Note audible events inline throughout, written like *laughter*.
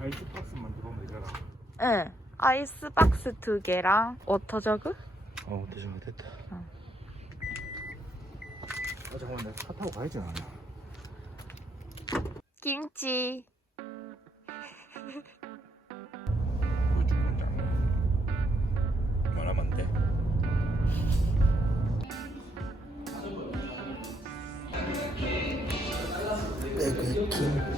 아이스 박스만 들어오면 되잖아. 응. 아이스 박스 두 개랑 워터 저그? 어, 대충 됐다. 어. 아, 잠깐만, 내가 차 타고 가야지, 나는. 김치. 왼쪽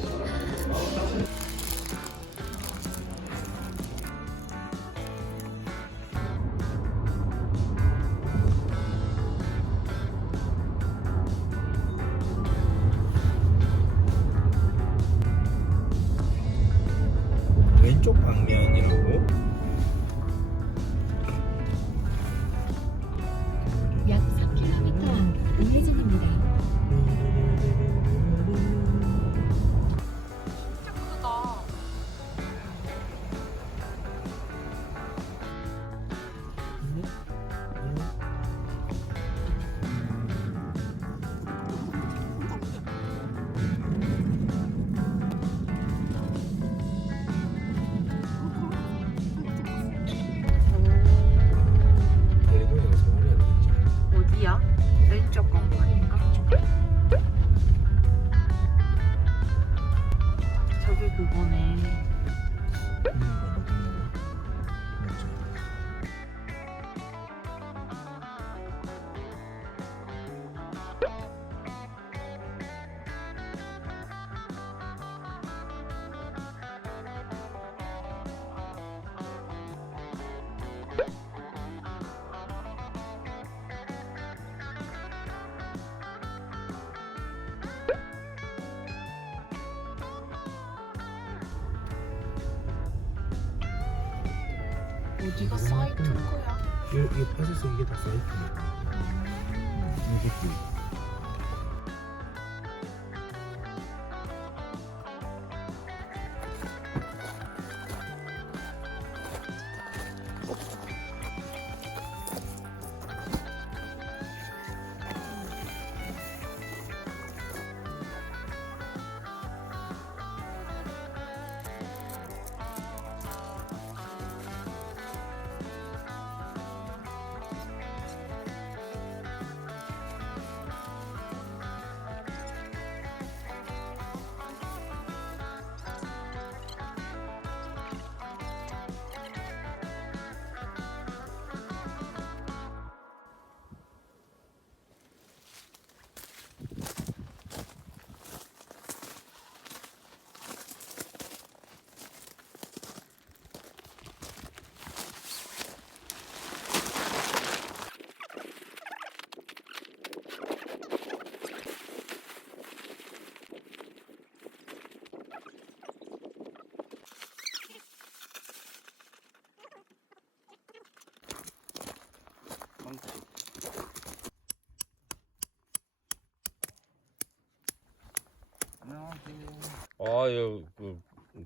아, 여, 그,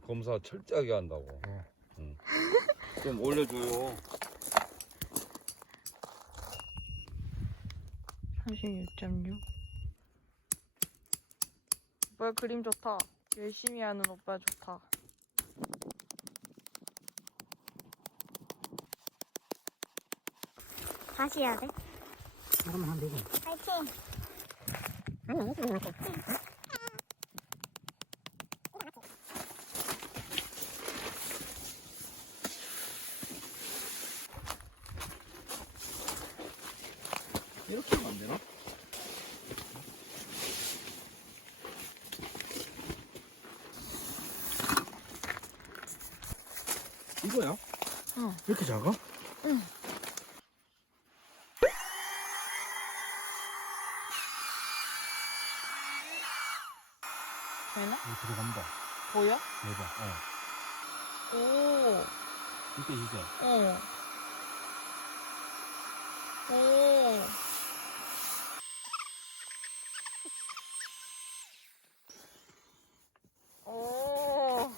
검사 철저하게 한다고. *laughs* 좀 올려줘요. 36.6 오빠 그림 좋다 열심히 하는 오빠 좋다 다시 해야 돼? 그러면 한 되지. 파이팅! 이렇게 하면 안 되나? 이거야? 어. 이렇게 작아? 되나? 이거 들어간다. 보여? 대박. 어. 오 이게 이게. 어. 오. 오.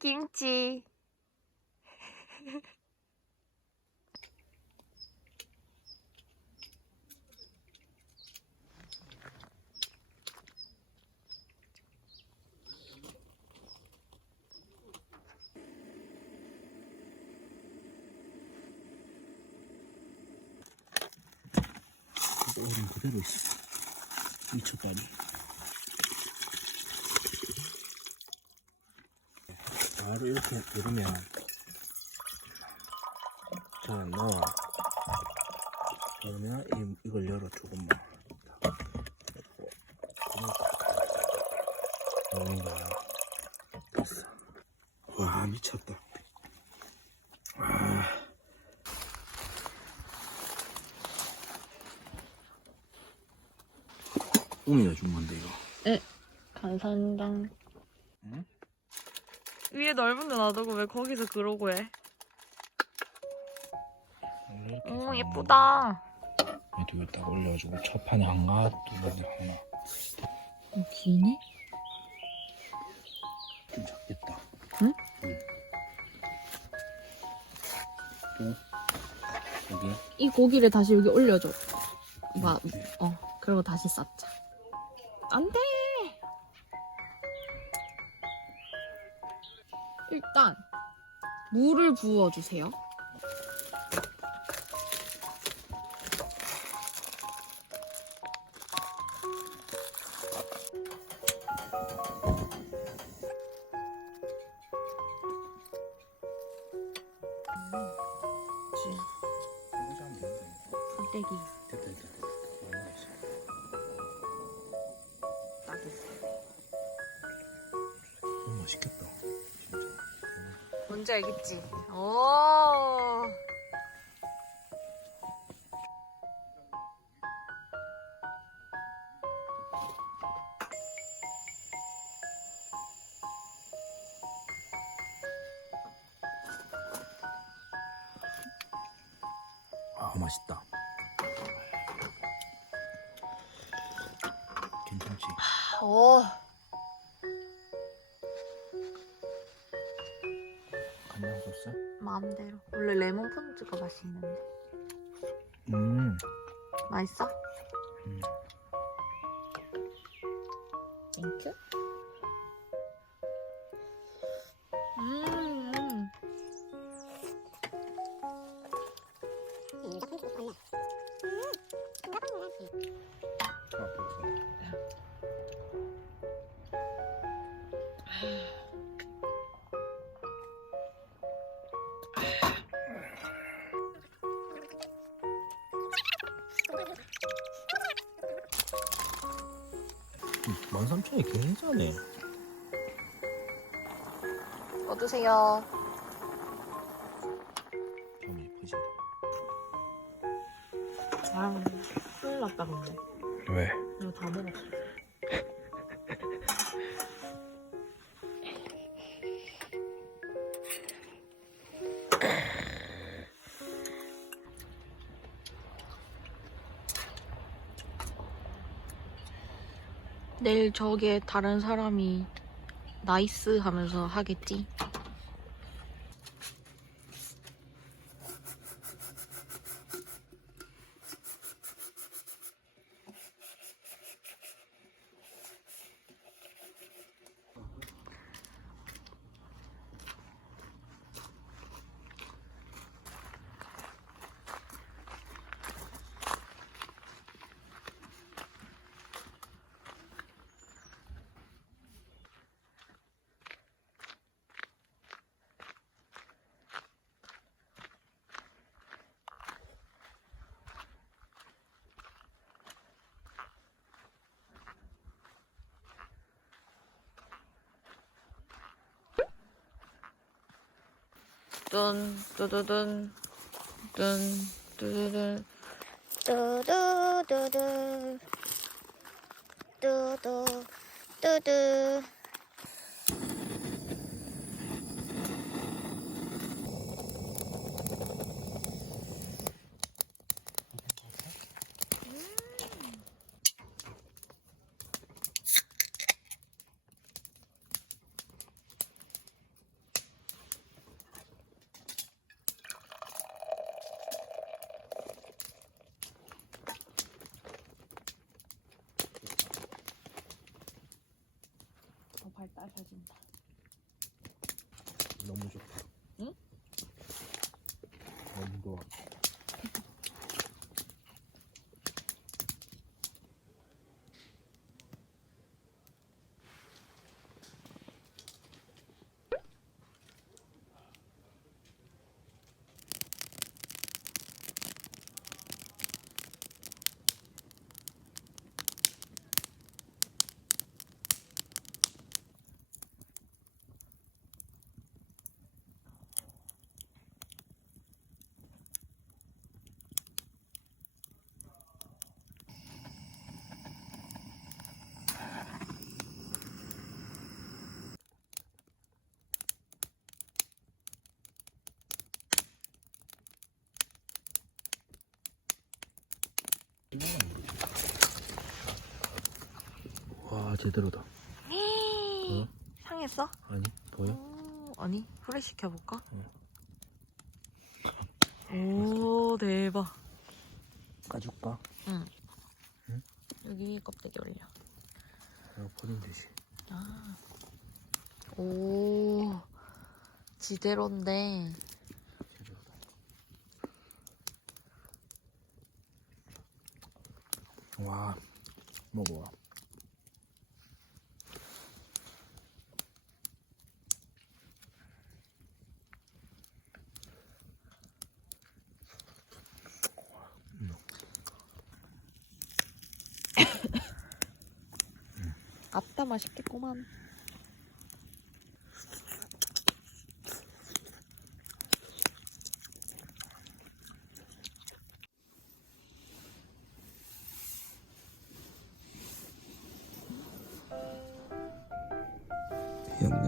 김치. 얼음 그대로 있어. 미쳤다니. 바로 이렇게 누르면 자 넣어. 그러면 이, 이걸 열어 조금만. 그리고 이걸 딱 넣는 거야. 됐어. 와 미쳤다. 와. 우미가 준 건데 이거. 감사합니다. 응? 위에 넓은데 놔두고 왜 거기서 그러고 해? 오 예쁘다. 이거 딱 올려주고 첫 판에 한가 두 번째 하나 기네? 좀 작겠다. 응? 응. 또 여기 이 고기를 다시 여기 올려줘. 마, 네. 어, 그리고 다시 쌓자. 안 돼! 일단, 물을 부어주세요. 됐다 됐다. 너무 맛있겠다. 뭔지 알겠지? 오. 아 맛있다. 괜찮지? 오. 마음대로. 원래 레몬 폰즈가 맛있는데. 음. 맛있어? 음. 땡큐. 13,000이 굉장해. 얻으세요. 좀 예쁘지? 아, 큰일 났다, 근데. 내일 저기에 다른 사람이 나이스 하면서 하겠지? 뚠 뚜두둔 뚠 뚜두둔. 뚜두두두. 뚜두 뚜두 와 제대로다. 상했어? 아니 보여? 오, 아니 후레 시켜볼까? 오 대박 까줄까? 여기 껍데기 올려 내가 버린 듯이. 아. 오 지대로인데 제대로다. 와 먹어봐. 아따 맛있겠구만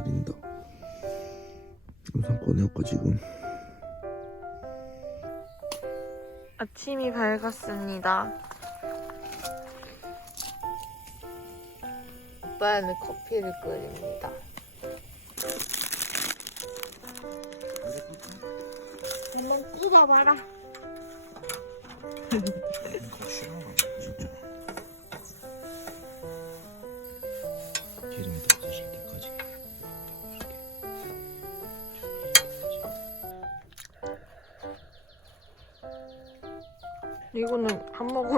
내린다. 영상 꺼내올까 지금? 아침이 밝았습니다 오빠는 커피를 끓입니다 한번 끓여봐라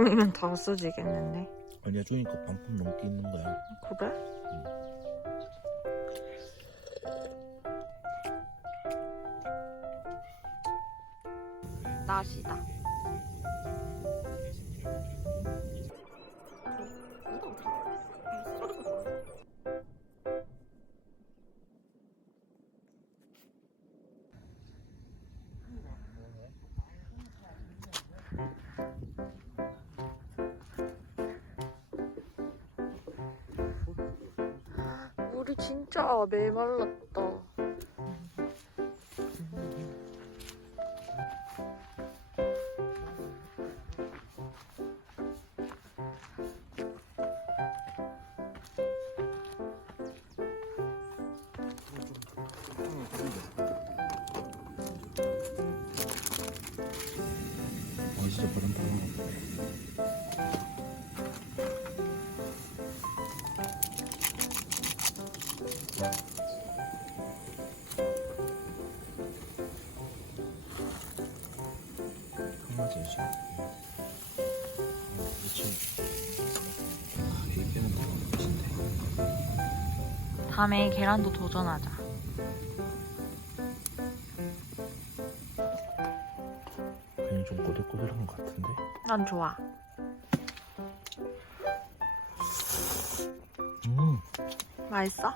모금이면 다 없어지겠는데 아니야 조니까 반품 넘게 있는 거야. 그래? 낫이다. 진짜 메말랐다. 아 진짜 바람 다나 다음에 계란도 도전하자. 그냥 좀 꼬들꼬들한 것 같은데. 난 좋아. 음, 맛있어?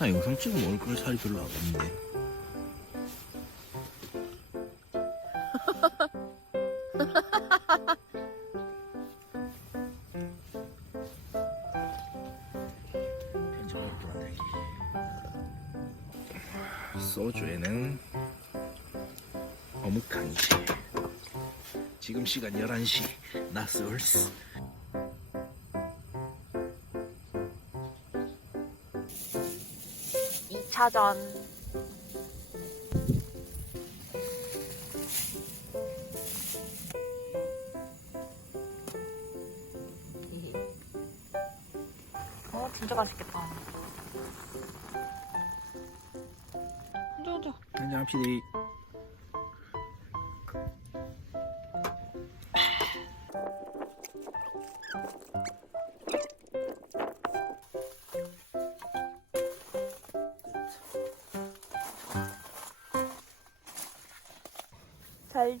나 영상 찍으면 얼굴 살이 별로 안 없는데. *laughs* 소주에는 어묵 강지. 지금 시간 11시. 나스얼스. 2차전. 어, 진짜 맛있겠다. 앉아, 앉아. 한잔 합시다.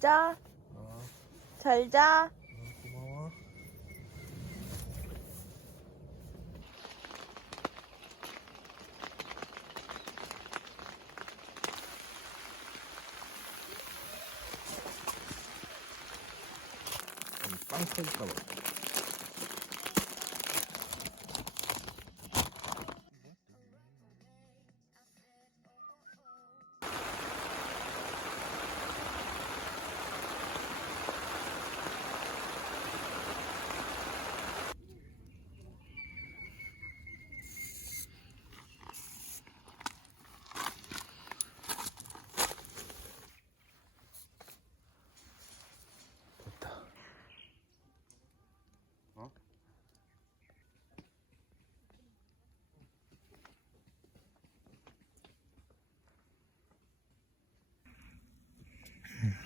잘 자. 잘 자. 고마워. 빵 터질까 봐. 됐다.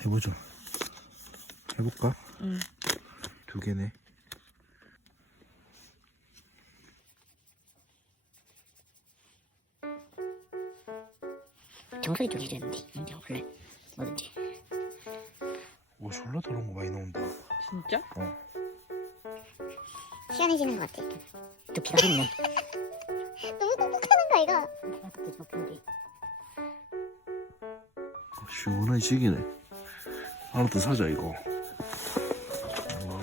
해보죠. 해볼까? 응. 두 개네. 정수리 쪽이 되는데 이제 원래 뭐든지 오, 졸라 더러운 거 많이 나온다. 진짜? 시원해지는 것 같아 두피가 돋네 너무 뻑뻑하는 거 이거. 어, 시원해지기네. 하나 더 사자, 이거. 어,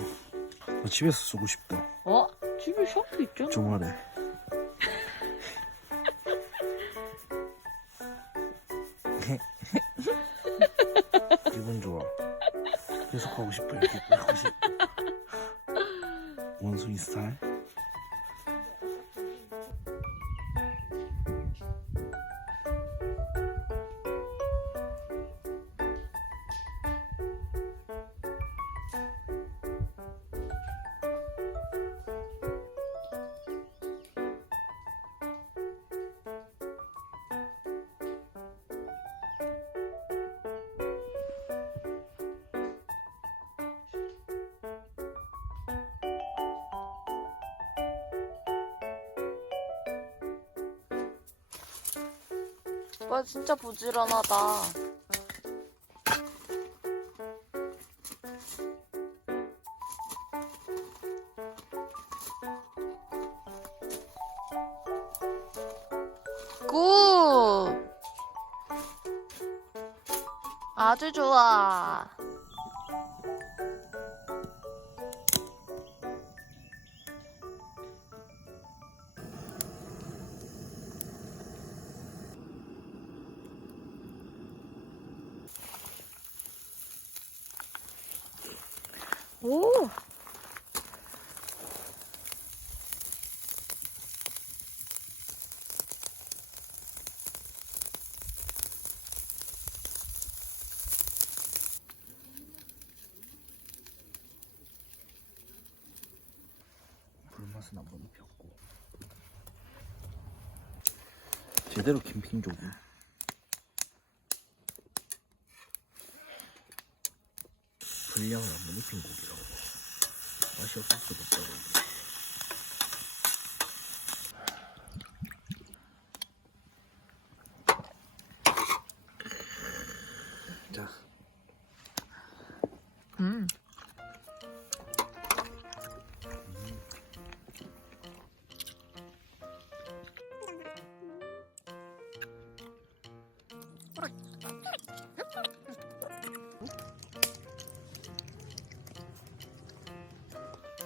나 집에서 쓰고 싶다. 어? 집에 샤프 있잖아. 주말에. *laughs* 기분 좋아. 계속 하고 싶어. 이렇게 와 진짜 부지런하다. 굿! 아주 좋아. 한번 입혔고. 제대로 캠핑족이. 불량을 한번 입힌 고기라고. 맛이 없을 수가 없다고.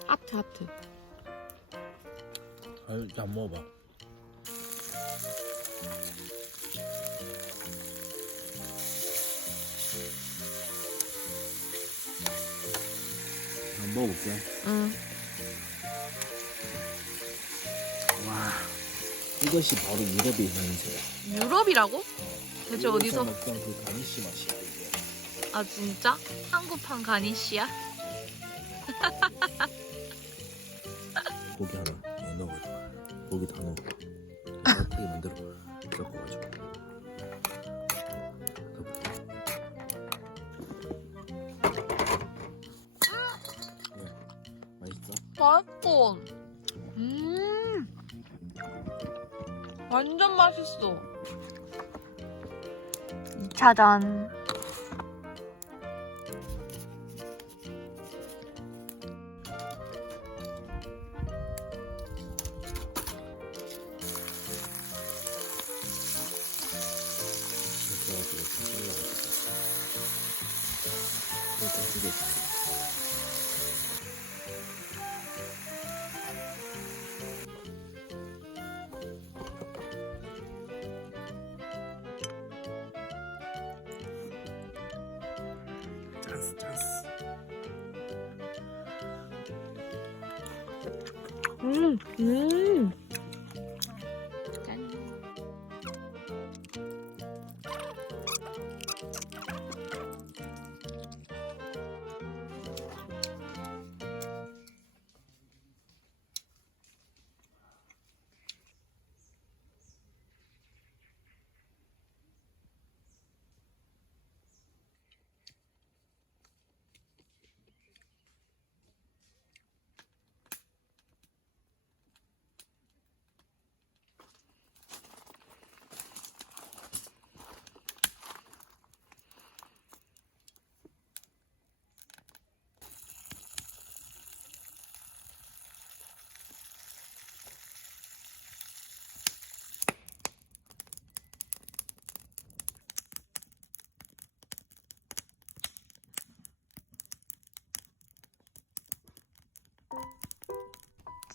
하트 하트. 아, 이제 안 먹어봐. 한번 먹어볼게. 응. 와, 이것이 바로 유럽의 냄새야. 유럽이라고? 대체 어디서? 먹던 그 가니쉬 맛이야 이게. 아 진짜? 한국판 가니쉬야? 고기 하나 더 넣어가지고 고기 다 넣어. 따뜻하게 만들어 섞어가지고. 예, 맛있어? 맛있어. 음. 완전 맛있어. 2차전.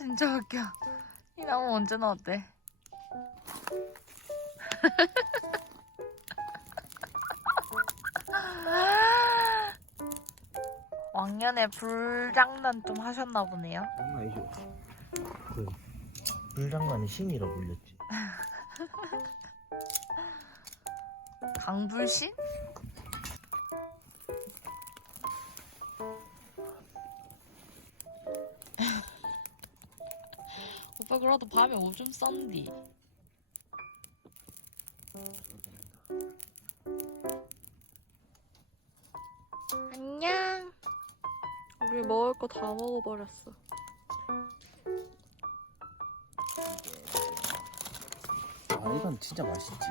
진짜 웃겨. 이 나무 언제 나왔대? *laughs* 왕년에 불장난 좀 하셨나 보네요. 장난 아니죠. 그 불장난이 신이라 불렸지. 강불신? 오빠 그래도 밤에 오줌 싼디. 안녕. 우리 먹을 거 다 먹어버렸어. 아 이건 진짜 맛있지.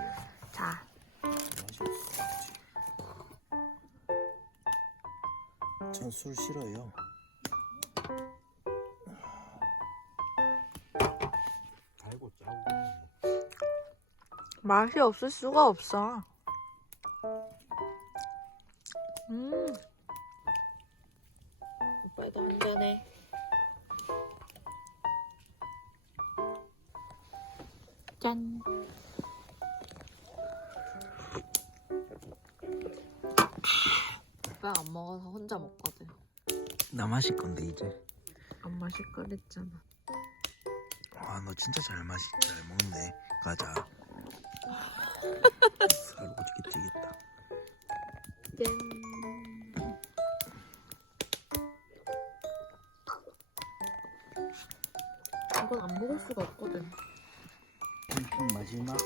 자, 맛있어. 전술 싫어요. 맛이 없을 수가 없어. 음. 오빠도 한 잔해. 짠. 오빠 안 먹어서 혼자 먹거든. 나 마실 건데 이제. 안 마실 거랬잖아. 아너 진짜 잘 마시 잘 먹네. 가자. 살 오지게 찌겠다. 짠. 이건 안 먹을 수가 없거든. 좀 마지막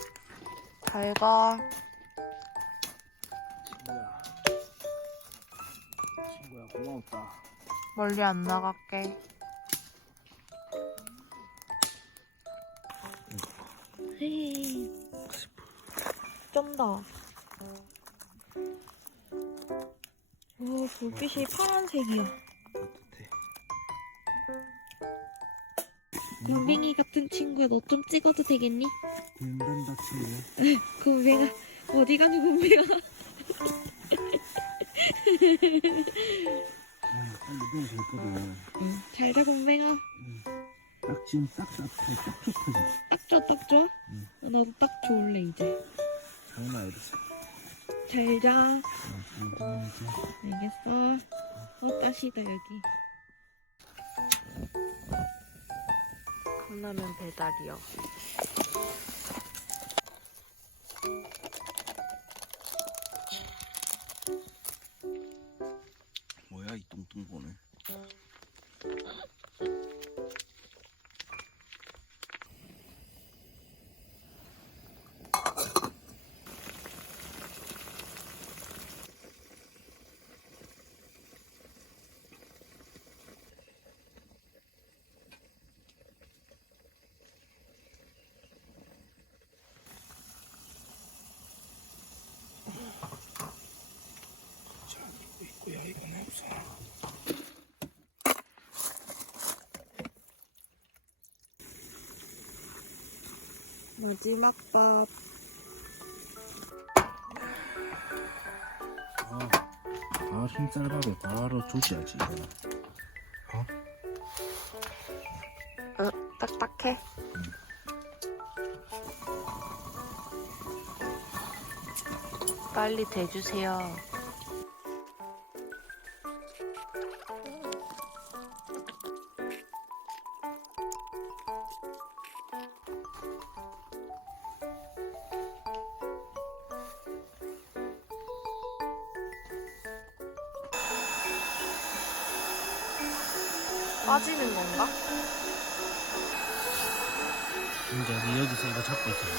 잘 가. 친구야. 친구야 고마웠다. 멀리 안 나갈게. 파란색이야. 따뜻해. 곰뱅이 같은 친구야, 너 좀 찍어도 되겠니? 굶는다 친구. 곰뱅아, 어디 가니 곰뱅아? 빨리 되거든. 응, 잘 자 곰뱅아. 딱 지금 딱 따뜻해. 딱 진짜. 딱 좋아, 딱 좋아? 응. 나도 딱 좋을래, 이제. 장난 아니었어. 잘 자. 응, 응, 응. 알겠어. 꽃밭이다 여기? 컵라면 배달이요. 뭐야 이 뚱뚱 보네. 마지막 밥. 아, 아 흰쌀밥에 바로 조지야지 이거는. 어, 딱딱해. 빨리 대주세요. 100個いってる。